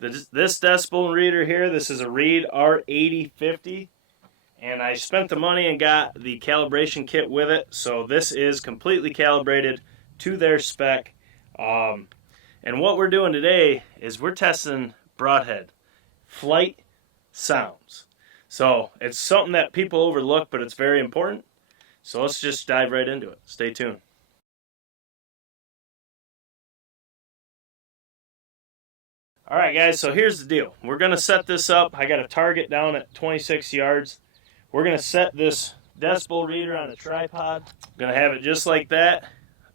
This decibel reader here, this is a Reed R8050, and I spent the money and got the calibration kit with it, so this is completely calibrated to their spec. And what we're doing today is we're testing Broadhead flight sounds. So it's something that people overlook, but it's very important. So let's just dive right into it. Stay tuned. All right, guys, so here's the deal. We're going to set this up. I got a target down at 26 yards. We're going to set this decibel reader on a tripod. I'm going to have it just like that.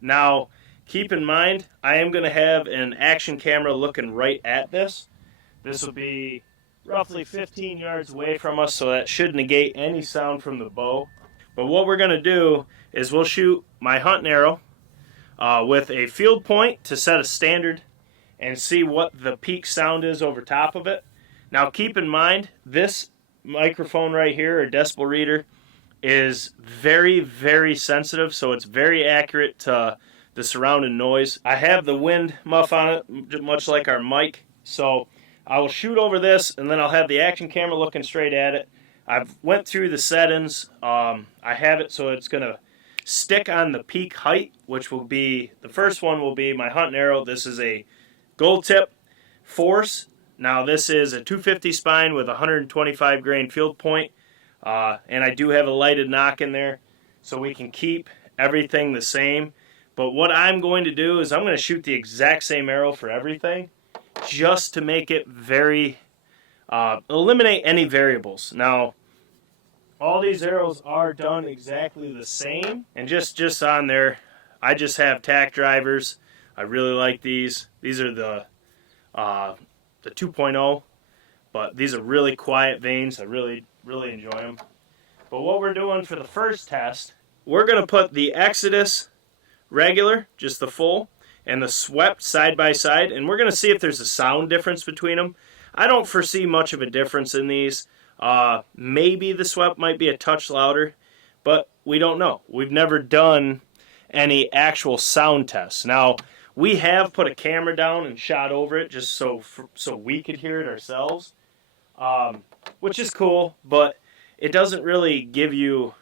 Now, keep in mind, I am going to have an action camera looking right at this. This will be roughly 15 yards away from us, so that should negate any sound from the bow. But what we're going to do is we'll shoot my hunting arrow with a field point to set a standard and see what the peak sound is over top of it. Now keep in mind, this microphone right here, or decibel reader, is very, very sensitive, so it's very accurate to the surrounding noise. I have the wind muff on it, much like our mic, so I will shoot over this, and then I'll have the action camera looking straight at it. I've went through the settings. I have it so it's going to stick on the peak height, which will be, the first one will be my hunting arrow. This is a gold tip force. Now this is a 250 spine with 125 grain field point, and I do have a lighted knock in there, so we can keep everything the same. But what I'm going to do is I'm going to shoot the exact same arrow for everything, just to make it very, eliminate any variables. Now, all these arrows are done exactly the same, and just on there, I just have tack drivers. I really like these. These are the 2.0, but these are really quiet vanes. I really enjoy them. But what we're doing for the first test, we're going to put the Exodus regular, just the full, and the swept side by side, and we're going to see if there's a sound difference between them. I don't foresee much of a difference in these. Maybe the swept might be a touch louder, but we don't know. We've never done any actual sound tests. Now, we have put a camera down and shot over it just so we could hear it ourselves, which is cool, but it doesn't really give you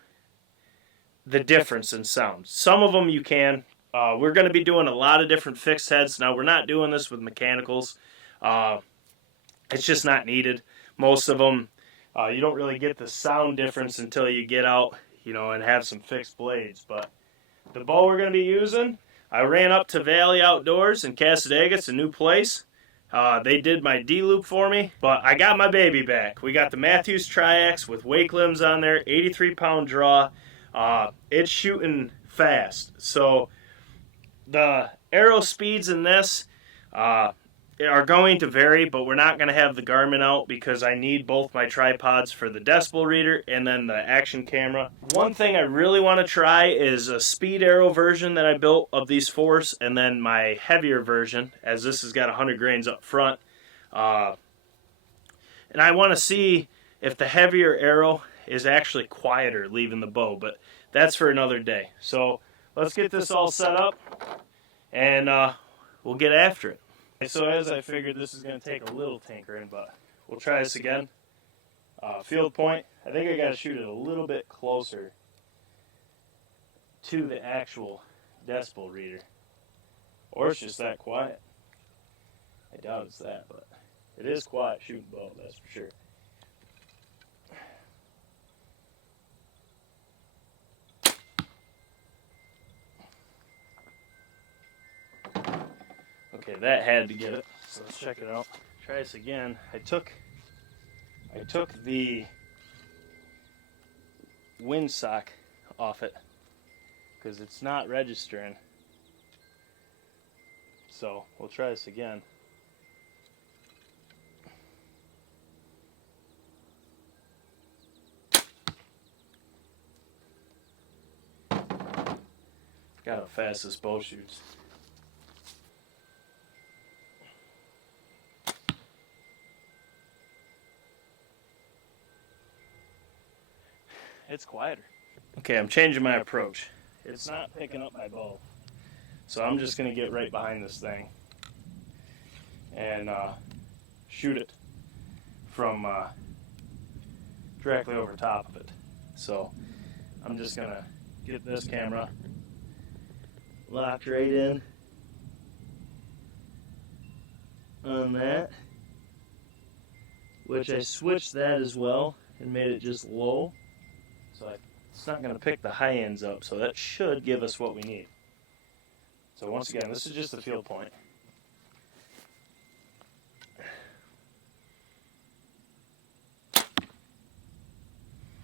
the difference in sound. Some of them you can. We're going to be doing a lot of different fixed heads. Now, we're not doing this with mechanicals. It's just not needed. Most of them, you don't really get the sound difference until you get out, and have some fixed blades. But the bow we're going to be using, I ran up to Valley Outdoors in Cassadaga. It's a new place. They did my D-loop for me, but I got my baby back. We got the Matthews Triax with wake limbs on there, 83-pound draw. It's shooting fast. So the arrow speeds in this are going to vary, but we're not going to have the Garmin out because I need both my tripods for the decibel reader and then the action camera. One thing I really want to try is a speed arrow version that I built of these fours, and then my heavier version, as this has got 100 grains up front. And I want to see if the heavier arrow is actually quieter leaving the bow, but that's for another day. So let's get this all set up, and we'll get after it. So as I figured, this is going to take a little tinkering, but we'll try this again. Field point, I think I got to shoot it a little bit closer to the actual decibel reader, or it's just that quiet. I doubt it's that, but it is quiet shooting bow, that's for sure. Okay, that had to get it. So let's check it out. Try this again. I took the windsock off it because it's not registering. So we'll try this again. Got how fast this bow shoots. It's quieter. Okay, I'm changing my approach. It's not picking up my bow. So I'm just going to get right behind this thing and shoot it from directly over top of it. So I'm just gonna get this camera locked right in on that, which I switched that as well and made it just low, so it's not going to pick the high ends up, so that should give us what we need. So once again, this is just the field point.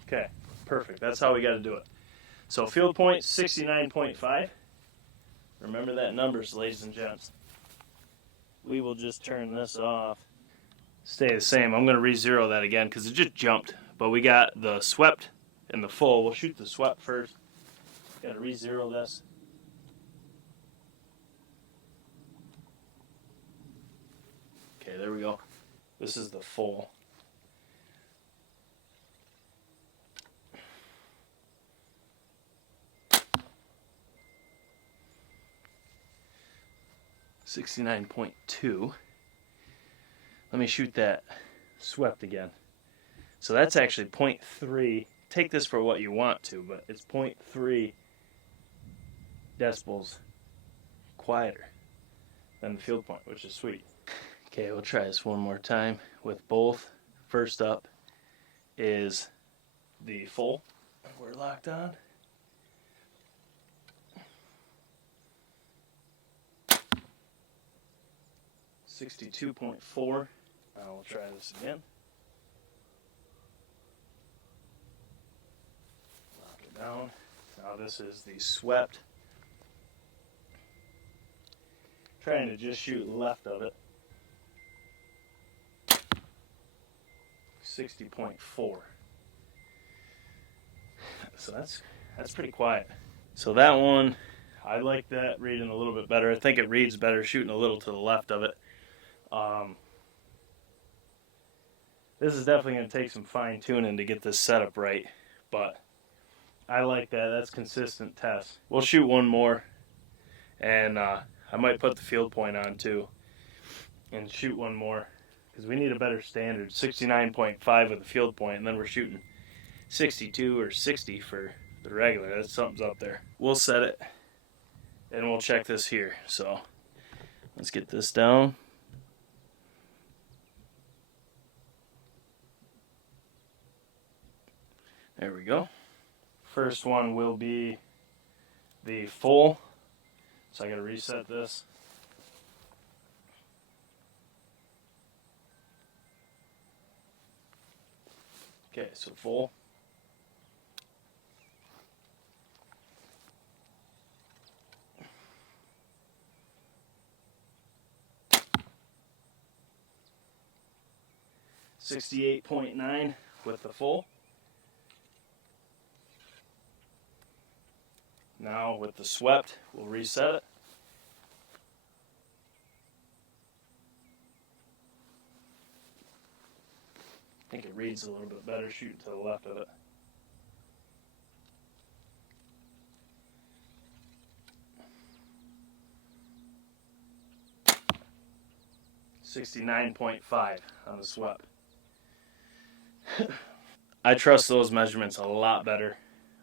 Okay, perfect. That's how we got to do it. So field point 69.5. Remember that numbers, ladies and gents. We will just turn this off. Stay the same. I'm going to re-zero that again because it just jumped. But we got the swept and the full. We'll shoot the swept first. Got to re-zero this. Okay, there we go. This is the full. .2. Let me shoot that swept again. So that's actually 0.3. Take this for what you want to, but it's 0.3 decibels quieter than the field point, which is sweet. Okay, we'll try this one more time with both. First up is the full. We're locked on. .4. Now we'll try this again. Lock it down. Now this is the swept. Trying to just shoot left of it. 60.4. So that's pretty quiet. So that one, I like that reading a little bit better. I think it reads better shooting a little to the left of it. This is definitely going to take some fine tuning to get this setup right, but I like that. That's consistent test. We'll shoot one more, and I might put the field point on too and shoot one more because we need a better standard. 69.5 with the field point, and then we're shooting 62 or 60 for the regular. That's something's up there. We'll set it and we'll check this here. So let's get this down. There we go. First one will be the full. So I gotta reset this. Okay, so full. .9 with the full. Now with the swept, we'll reset it. I think it reads a little bit better shooting to the left of it. .5 on the swept. I trust those measurements a lot better.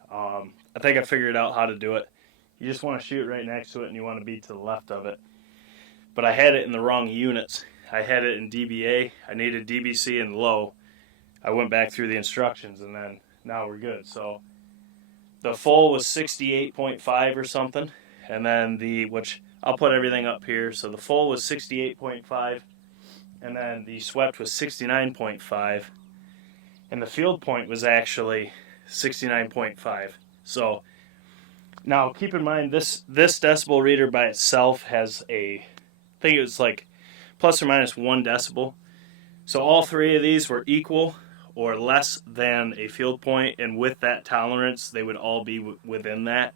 I think I figured out how to do it. You just want to shoot right next to it and you want to be to the left of it. But I had it in the wrong units. I had it in dBA. I needed dBc and low. I went back through the instructions and then now we're good. So the full was 68.5 or something. And then which I'll put everything up here. So the full was 68.5 and then the swept was 69.5. And the field point was actually 69.5. So now keep in mind this decibel reader by itself has I think it was like plus or minus 1 decibel. So all three of these were equal or less than a field point, and with that tolerance they would all be within that.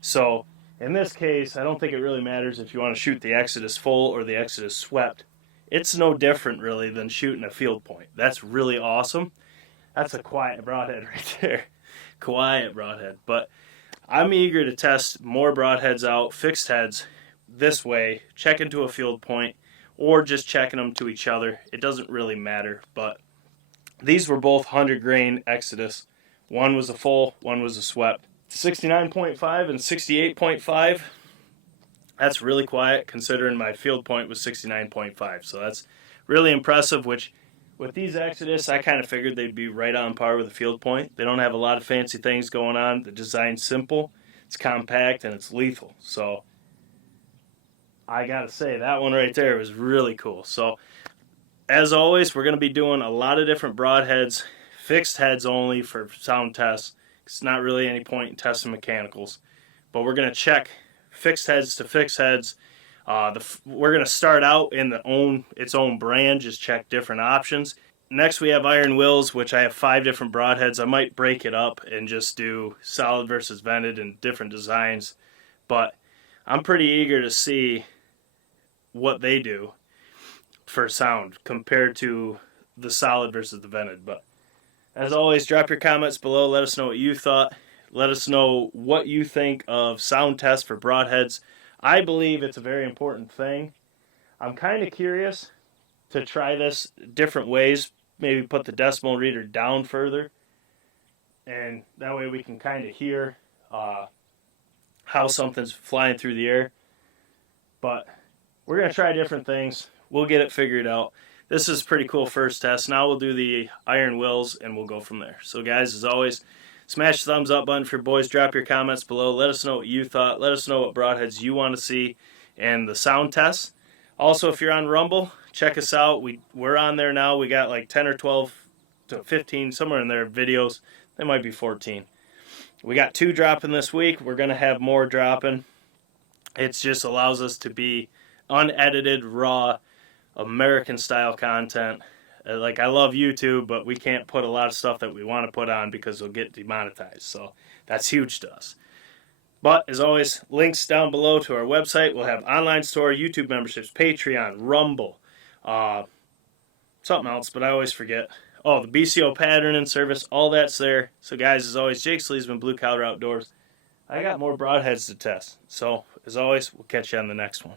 So in this case, I don't think it really matters if you want to shoot the Exodus full or the Exodus swept. It's no different really than shooting a field point. That's really awesome. That's a quiet broadhead right there. Quiet broadhead. But I'm eager to test more broadheads out, fixed heads, this way, check into a field point, or just checking them to each other. It doesn't really matter, but these were both 100 grain Exodus. One was a full, one was a swept. 69.5 and 68.5. That's really quiet considering my field point was 69.5. So that's really impressive, which with these Exodus, I kind of figured they'd be right on par with the field point. They don't have a lot of fancy things going on. The design's simple, it's compact, and it's lethal. So I gotta say, that one right there was really cool. So as always, we're going to be doing a lot of different broadheads, fixed heads only for sound tests. It's not really any point in testing mechanicals. But we're going to check fixed heads to fixed heads. We're going to start out in its own brand, just check different options. Next we have iron wills, which I have 5 different broadheads. I might break it up and just do solid versus vented and different designs. But I'm pretty eager to see what they do for sound compared to the solid versus the vented. But as always, drop your comments below. Let us know what you thought. Let us know what you think of sound tests for broadheads. I believe it's a very important thing. I'm kind of curious to try this different ways. Maybe put the decibel reader down further, and that way we can kind of hear how something's flying through the air. But we're going to try different things. We'll get it figured out. This is a pretty cool first test. Now we'll do the iron wills and we'll go from there. So guys, as always, smash the thumbs up button for your boys. Drop your comments below. Let us know what you thought. Let us know what broadheads you want to see and the sound tests. Also, if you're on Rumble, check us out. We're on there now. We got like 10 or 12 to 15, somewhere in there, videos. They might be 14. We got 2 dropping this week. We're going to have more dropping. It just allows us to be unedited, raw, American style content. Like, I love YouTube, but we can't put a lot of stuff that we want to put on because we'll get demonetized. So that's huge to us. But as always, links down below to our website. We'll have online store, YouTube memberships, Patreon, Rumble, something else, but I always forget. Oh, the BCO patterning service, all that's there. So guys, as always, Jake Sleesman, Blue Collar Outdoors. I got more broadheads to test. So as always, we'll catch you on the next one.